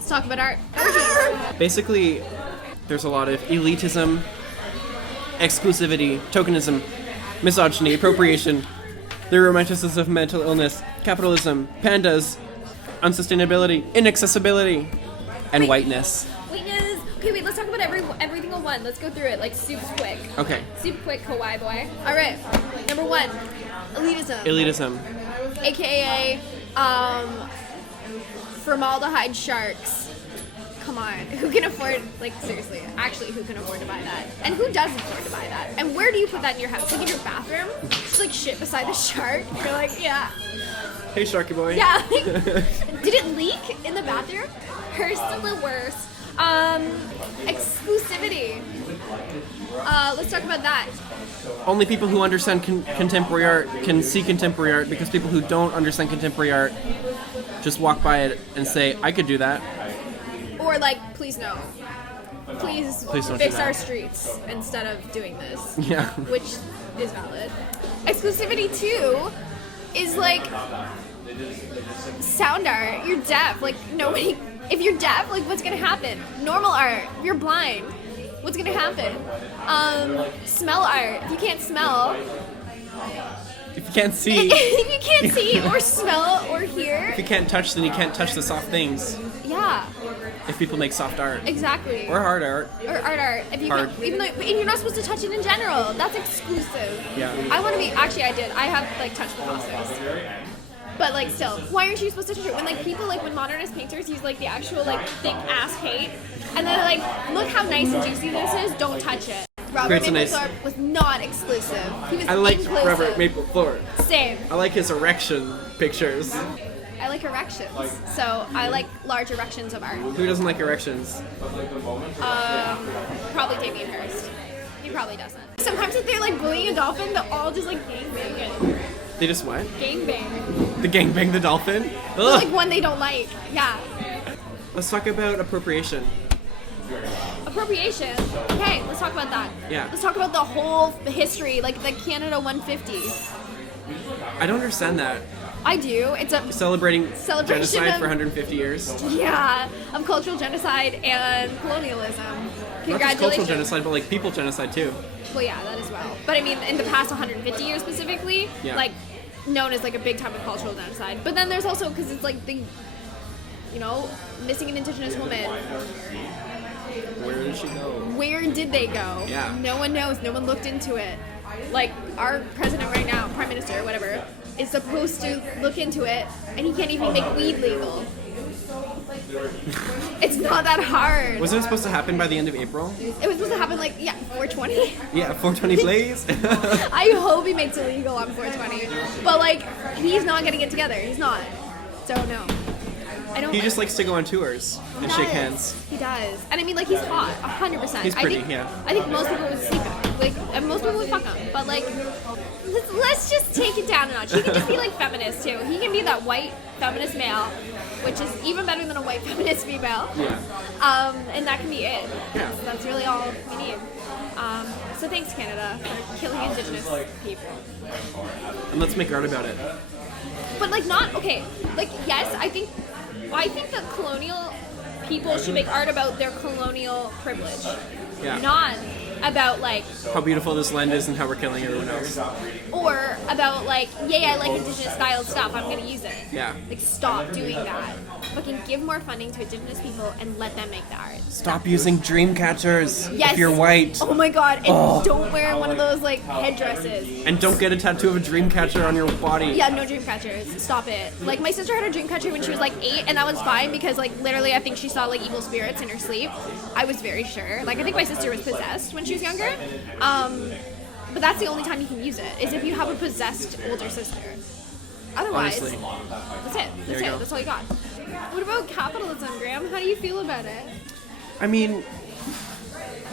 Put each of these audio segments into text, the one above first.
Let's talk about art. Basically, there's a lot of elitism, exclusivity, tokenism, misogyny, appropriation, the romanticism of mental illness, capitalism, pandas, unsustainability, inaccessibility, and whiteness. Whiteness. Okay, wait, let's talk about everything on one. Let's go through it, like, super quick. Okay. Super quick, kawaii boy. Alright, number one, elitism. Elitism. AKA, formaldehyde sharks. Come on, who can afford, like, seriously, actually, who can afford to buy that? And who does afford to buy that? And where do you put that in your house? Like, in your bathroom? Just, like, shit beside the shark? You're like, yeah. Hey, Sharky boy. Yeah. Did it leak in the bathroom? Hers still the worst. Exclusivity. Let's talk about that. Only people who understand contemporary art can see contemporary art, because people who don't understand contemporary art just walk by it and say, I could do that. Or like, please no. Please don't fix do that. our streets instead of doing this. Yeah. Which is valid. Exclusivity too is like sound art. You're deaf. Like nobody. If you're deaf, like what's gonna happen? Normal art. If you're blind, what's gonna happen? Smell art. If you can't smell. If you can't see. If you can't see or smell or hear. If you can't touch, then you can't touch the soft things. Yeah. If people make soft art. Exactly. Or hard art. Or art. If you Hard. Can, even though, and you're not supposed to touch it in general. That's exclusive. Yeah. I want to be. Actually, I did. I have like touched Picasso's. But like, still, why aren't you supposed to touch it? When like people like when modernist painters use like the actual like thick ass paint, and then like, look how nice and juicy this is. Don't touch it. Robert Mapplethorpe was not exclusive. He was I like inclusive. Robert Mapplethorpe. Same. I like his erection pictures. I like erections. So I like large erections of art. Who doesn't like erections? Probably Damien Hirst. He probably doesn't. Sometimes if they're like bullying a dolphin, they'll all just like gangbang it. They just what? Gangbang. The gangbang the dolphin? Like one they don't like. Yeah. Let's talk about appropriation. Appropriation. Okay, let's talk about that. Yeah. Let's talk about the whole history, like the Canada 150. I don't understand that. I do. It's a Celebrating celebration genocide of, for 150 years. Yeah, of cultural genocide and colonialism. Not just Congratulations. cultural genocide, but like people genocide too. Well, yeah, that as well. But I mean, in the past 150 years specifically, Yeah. like, known as like a big time of cultural genocide. But then there's also, because it's like the, missing an Indigenous woman. Where did she go? Where did they go? Yeah. No one knows. No one looked into it. Like, our president right now, prime minister, whatever, is supposed to look into it, and he can't even make weed legal. It's not that hard. Wasn't it supposed to happen by the end of April? It was supposed to happen, like, 420. Yeah, 420 Blaze. I hope he makes it legal on 420. But, like, he's not getting it together. He's not. So, no. I don't. He just likes to go on tours and shake hands. He does. And I mean, like, he's hot, 100%. He's pretty, yeah. I think most people would sleep him. Like, and most people would fuck him. But, like, let's just take it down a notch. He can just be, like, feminist, too. He can be that white feminist male, which is even better than a white feminist female. Yeah. And that can be it. Yeah. That's really all we need. So thanks, Canada, for killing Indigenous people. And let's make art about it. But, like, not, okay, like, yes, I think that colonial people should make art about their colonial privilege. Yeah. Not about, like, How beautiful this land is and how we're killing everyone else. or about, like, yay, I like Indigenous styled stuff, I'm gonna use it. Yeah. Like, stop doing that. Fucking give more funding to Indigenous people and let them make the art. Stop using dream catchers Yes. if you're white. Oh my god, and don't wear one of those, like, headdresses. And don't get a tattoo of a dream catcher on your body. Yeah, no dream catchers. Stop it. Like, my sister had a dream catcher when she was like 8, and that was fine because, like, literally, I think she saw like evil spirits in her sleep. I was very sure. Like, I think my sister was possessed when she was younger. But that's the only time you can use it is if you have a possessed older sister. Otherwise, Honestly. that's it. That's you it. go. That's all you got. What about capitalism, Graham? How do you feel about it? I mean,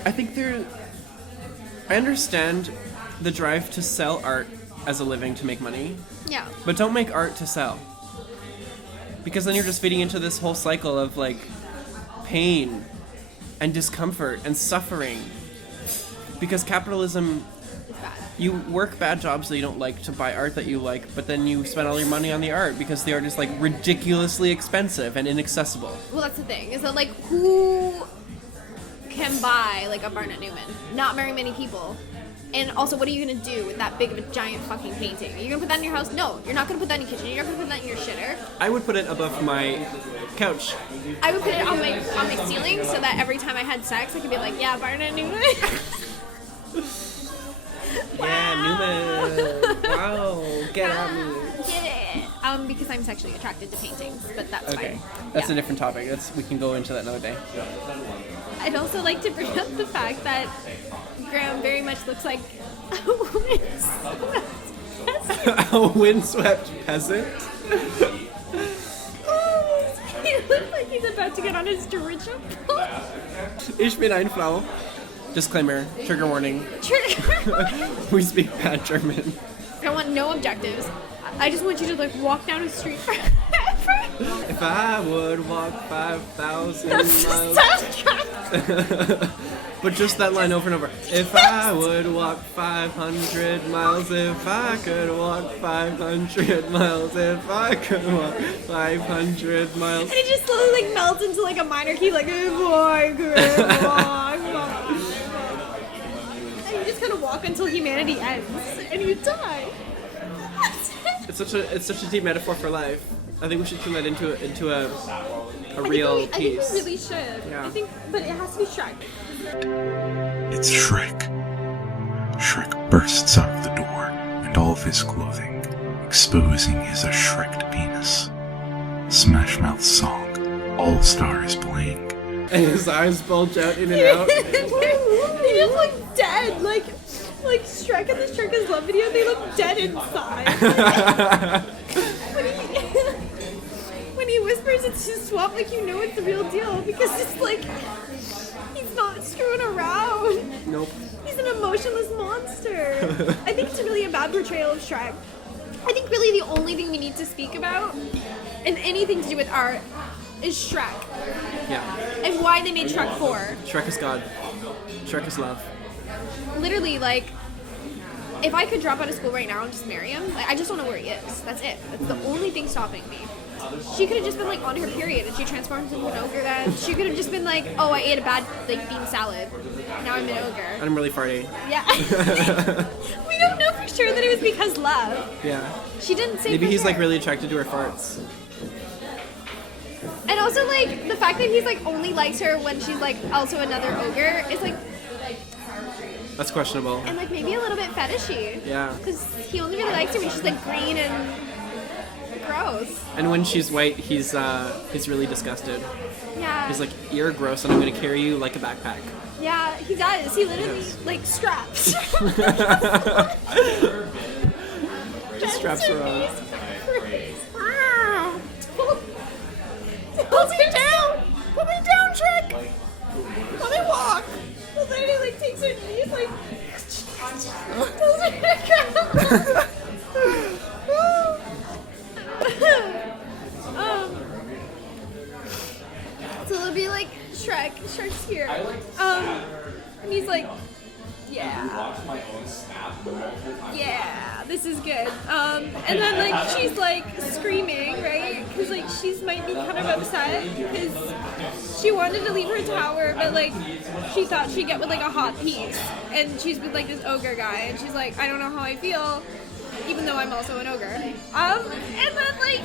I think I understand the drive to sell art as a living to make money, Yeah. but don't make art to sell. Because then you're just feeding into this whole cycle of, like, pain and discomfort and suffering. Because capitalism It's bad. You work bad jobs that you don't like to buy art that you like, but then you spend all your money on the art because the art is like ridiculously expensive and inaccessible. Well, that's the thing. Is that like who can buy like a Barnett Newman? Not very many people. And also, what are you gonna do with that big of a giant fucking painting? Are you gonna put that in your house? No, you're not gonna put that in your kitchen. You're not gonna put that in your shitter. I would put it above my couch. I would put it on my ceiling so that every time I had sex, I could be like, yeah, Barnett Newman. Yeah, Newman. Wow, get at me. Get it. Because I'm sexually attracted to paintings, but that's Okay, fine. that's Yeah. a different topic. We can go into that another day. I'd also like to bring up the fact that Graham very much looks like A windswept peasant? He looks like he's about to get on his dirigible. Ich bin eine Frau. Disclaimer, trigger warning. We speak bad German. I want no objectives. I just want you to like walk down the street forever. If I would walk 5,000 That's the miles. soundtrack. But just that line over and over. If I would walk 500 miles, if I could walk 500 miles, if I could walk 500 miles. And it just slowly like melts into like a minor key, like if I could walk. And you just kind of walk until humanity ends, and you die. It's such a deep metaphor for life. I think we should turn that into a real I think piece. we really should. Yeah. I think, but it has to be Shrek. It's Shrek. Shrek bursts out of the door and all of his clothing, exposing his erect penis. Smash Mouth's song, All Star, is playing. And his eyes bulge out in and out. They just look dead, like Shrek in the Shrek is Love video. They look dead inside. when he whispers it's his swap, like you know it's the real deal because it's like he's not screwing around. Nope. He's an emotionless monster. I think it's really a bad portrayal of Shrek. I think really the only thing we need to speak about and anything to do with art is Shrek Yeah. and why they made Shrek 4. Shrek is God. Shrek is love. Literally, like, if I could drop out of school right now and just marry him, like, I just don't know where he is. That's it. That's the only thing stopping me. She could have just been like on her period and she transformed into an ogre then. She could have just been like, oh, I ate a bad like bean salad. Now I'm an ogre. I'm really farty. Yeah. We don't know for sure that it was because love. Yeah. She didn't say Maybe for he's like sure. really attracted to her farts. And also like the fact that he's like only likes her when she's like also another ogre is like, That's questionable. and like maybe a little bit fetishy. Yeah. Because he only really likes her when she's like green and gross. And when she's white, he's really disgusted. Yeah. He's like, you're gross and I'm gonna carry you like a backpack. Yeah, he does. He literally Yes. like straps. Just straps her on. Put me down! Put me down, Shrek! Let me walk! He literally like takes her knees like pulls her back so it'll be like Shrek's here. And he's like, yeah, this is good. And then like she's like screaming, right? Because like she's might be kind of upset because she wanted to leave her tower, but like she thought she'd get with like a hot piece, and she's with like this ogre guy, and she's like, I don't know how I feel, even though I'm also an ogre. And then like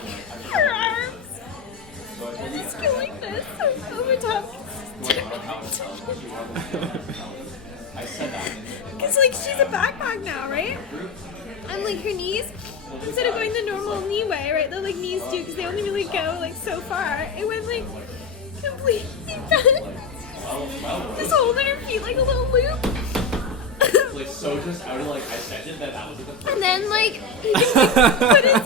her arms just go like this over top. Because like she's a backpack now, right? And like her knees, instead of going the normal knee way, right? The like knees do because they only really go like so far. It went like completely bent. Just holding her feet like a little loop. Like so just out of like I said it that was like the And then like he can put his